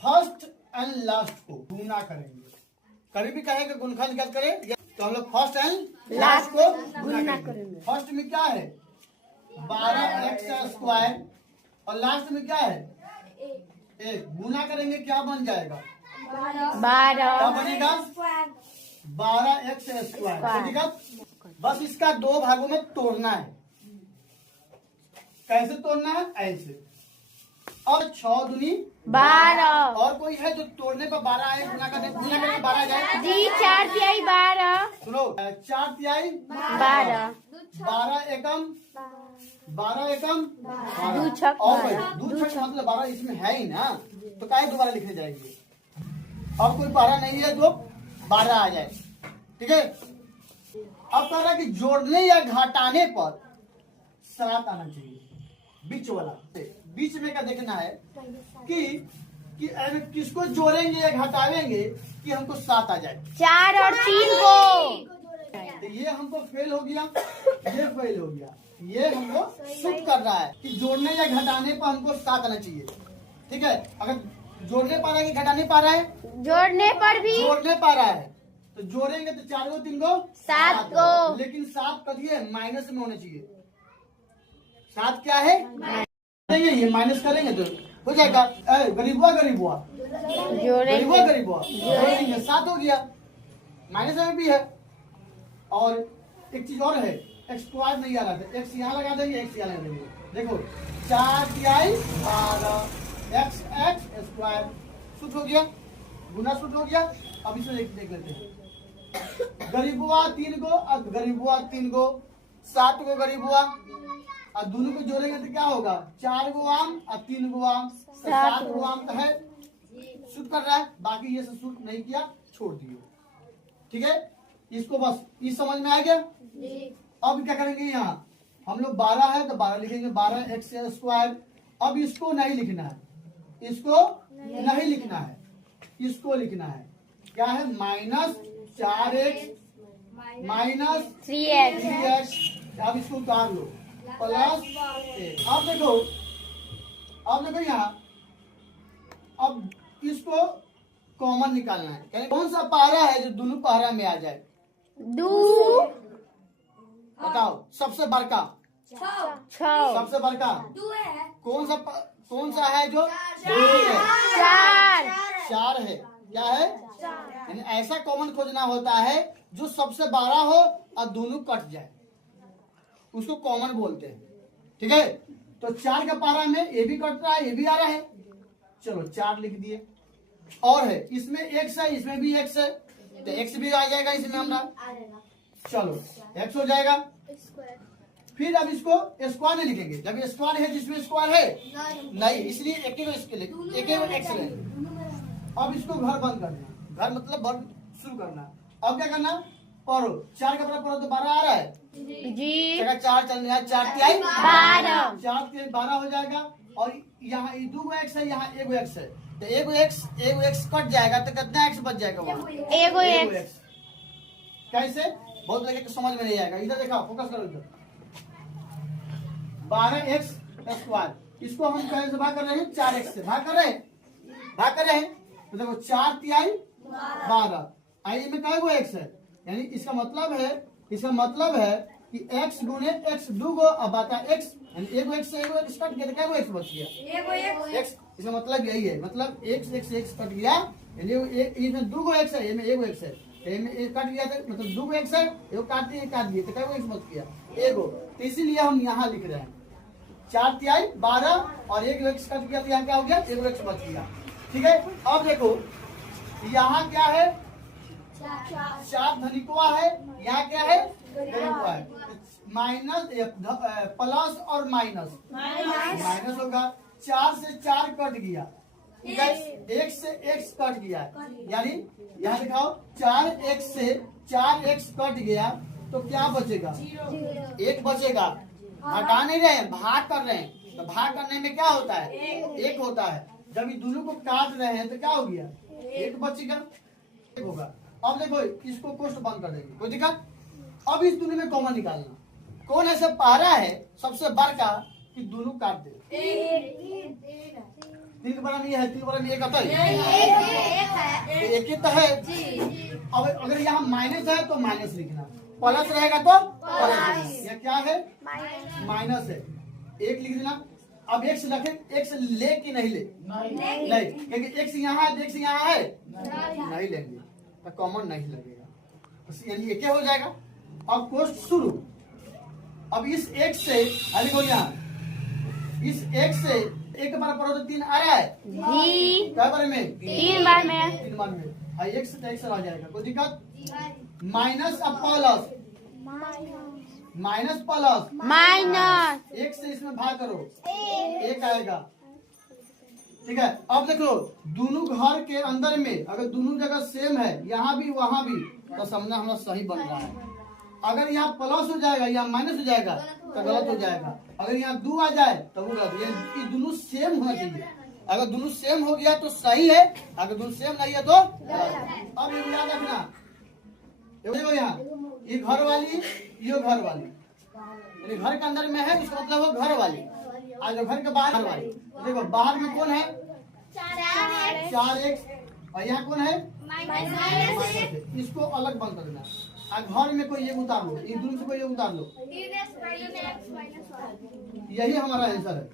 First and last को गुना करेंगे। कभी भी कहेगा गुणनखंड क्या करें, तो हम लोग फर्स्ट एंड लास्ट को गुना करेंगे। फर्स्ट में क्या है 12x² और लास्ट में क्या है 1। गुना करेंगे क्या बन जाएगा 12। क्या बनेगा 12x²। बस इसका 2 भागों में तोड़ना है। कैसे तोड़ना है, ऐसे। और 6 दूनी 12। और कोई है जो तोड़ने पर 12 आए, गुना करके 12 जाए जी 4 तिहाई 12। सुनो 4 तिहाई 12। 12 एकम 2 छक और 2 छक मतलब 12 इसमें है ही ना, तो काहे दोबारा लिखने जाएंगे। अब कोई 12 नहीं है तो 12 आ जाए, ठीक है। अब कह रहा है कि जोड़ने या घटाने पर 7 आना चाहिए, बीच वाला। बीच में का देखना है कि किसको जोड़ेंगे या घटावेंगे कि हमको 7 आ जाए। 4 और 3 को। तो ये हमको फेल हो गया, ये फेल हो गया। ये हमको शुद्ध कर रहा है कि जोड़ने या घटाने पर हमको 7 आना चाहिए, ठीक है। अगर जोड़ने पा रहा है कि घटाने पा रहा है, जोड़ने पर भी जोड़ने पा रहा है तो जोड़ेंगे तो 4 को 3 को 7 को। लेकिन 7 कभी है माइनस में होना चाहिए। 7 क्या है ये माइनस करेंगे तो हो जाएगा गरीबुआ जोड़ेंगे गरीबुआ 7 हो गया, माइनस में भी है। और एक चीज और है, x² नहीं आ रहा था, x यहाँ लगा देंगे, x यहाँ लगा देंगे। देखो 4 तिहाई 12 x² शुद्ध हो गया, गुना शुद्ध हो गया। अब इसे देख लेते हैं। गरीबुआ 3 को, अब गरीबुआ 3 को 7 को गरीबुआ और दोनों को जोड़ेंगे तो क्या होगा 4 गो आम और 3 गो आम, 7 गो आम तो है, शुद्ध कर रहा है। बाकी ये सब शुद्ध नहीं किया, छोड़ दियो, ठीक है। इसको बस इस समझ में आ गया। अब क्या करेंगे, यहाँ हम लोग 12 है तो 12 लिखेंगे, 12x²। अब इसको नहीं लिखना है, इसको नहीं लिखना है, इसको लिखना है। क्या है -4x -3x। अब इसको उतार लो प्लस 1। अब देखो यहाँ, अब इसको कॉमन निकालना है। यानी कौन सा पारा है जो दोनों पारा में आ जाए 2। बताओ सबसे बड़का, 6। सबसे बड़का कौन सा है जो 4 है। क्या है, यानी ऐसा कॉमन खोजना होता है जो सबसे बड़ा हो और दोनों कट जाए, उसको कॉमन बोलते हैं, ठीक है। तो 4 का पारा में ये भी कट रहा है, ये भी आ रहा है, चलो 4 लिख दिए। और है इसमें x है, इसमें भी x है, तो x भी आ जाएगा इसमें हमारा, चलो x हो जाएगा। फिर अब इसको स्क्वायर नहीं लिखेंगे, जब ये स्क्वायर है जिसमें स्क्वायर है नहीं, इसलिए एक x है। अब इसको घर बंद करना, घर मतलब बंद शुरू करना। अब क्या करना, पढ़ो 4 का पढ़ो तो 12 आ रहा है जी। 4 चल रहा है, 4 तिहाई 12। 4 तिहाई 12 हो जाएगा। और यहाँ 2 x है, यहाँ 1 x है, तो 1 x कट जाएगा तो कितना x बच जाएगा वहाँ 1 x। कैसे, बहुत लगे तो समझ में नहीं आएगा। इधर देखा, फोकस करो इधर। 12x², इसको हम कैसे भाग कर रहे हैं 4x से भाग कर रहे हैं। तो देखो 4 तिहाई 12 आई में क्या x है, यानी इसका मतलब है कि x गुने x 2 गो अब आता x, यानी 1 x से 1 x कट गया तो क्या x बच गया x। इसका मतलब यही है, मतलब x कट गया, यानी इसमें 2 गो x है, इसमें 1 x है, इसमें कट गया तो मतलब 2 गो x है, ये काट दिए तो क्या x बच गया 1 गो। तो इसीलिए हम यहाँ लिख रहे हैं 4 तिहाई 12 और 1 x कट गया तो यहाँ क्या हो गया 1 x बच गया, ठीक है। अब देखो यहाँ क्या है 4 धनिकवा है, यहाँ क्या है गरीबवा है। माइनस प्लस और माइनस होगा, 4 से 4 कट गया, ठीक है, 1 से x कट गया, यानी यहाँ दिखाओ 4x से 4x कट गया तो क्या बचेगा 1 बचेगा। घटा नहीं रहे हैं, भाग कर रहे हैं, तो भाग करने में क्या होता है 1 होता है। जब ये दोनों को काट रहे हैं तो क्या हो गया 1 बचेगा, 1 होगा। अब देखो इसको कोष्ठ बंद कर देंगे, कोई दिक्कत। अब इस दोनों में कॉमन निकालना, कौन ऐसा पारा है सबसे बड़का कि दोनों काट दे, 3 के बराबर ये है, 3 के बराबर एक आता है, एक ही तो है। अब अगर यहाँ माइनस है तो माइनस लिखना, प्लस रहेगा तो प्लस। यह क्या है? माइनस है, एक लिख देना। अब एक्स रखे, एक्स ले कि नहीं ले? नहीं, क्योंकि एक्स यहाँ है, एक्स यहाँ है, नहीं लेंगे तो कॉमन नहीं लगेगा, यानी एक हो जाएगा। अब क्वेश्चन शुरू। अब इस एक से देखो यहाँ, इस एक से एक बार पढ़ो तो 3 आ रहा है, जी क्या बार में? 3 बार में। 3 बार में। एक से तो एक से आ जाएगा, कोई दिक्कत? माइनस अब प्लस, माइनस प्लस माइनस एक से इसमें भाग करो, एक आएगा, ठीक है। अब देखो दोनों घर के अंदर में अगर दोनों जगह सेम है, यहाँ भी वहाँ भी, तो समझना हमारा सही बन रहा है। अगर यहाँ प्लस हो जाएगा या माइनस हो जाएगा तो गलत हो जाएगा। अगर यहाँ 2 आ जाए तो वो गलत। ये दोनों सेम होना चाहिए, अगर दोनों सेम हो गया तो सही है, अगर दोनों सेम नहीं है तो गलत। अब ये याद रखना, देखो यहाँ ये घर वाली, ये घर वाली, यानी घर के अंदर में है, इसका मतलब वो घर वाली। आज घर के बाहर वाली, देखो बाहर में कौन है? 4x, और यहाँ कौन है? -, इसको अलग बंद कर देना। घर में कोई ये उतार लो, इन दोनों से कोई ये उतार लो, यही हमारा आंसर है।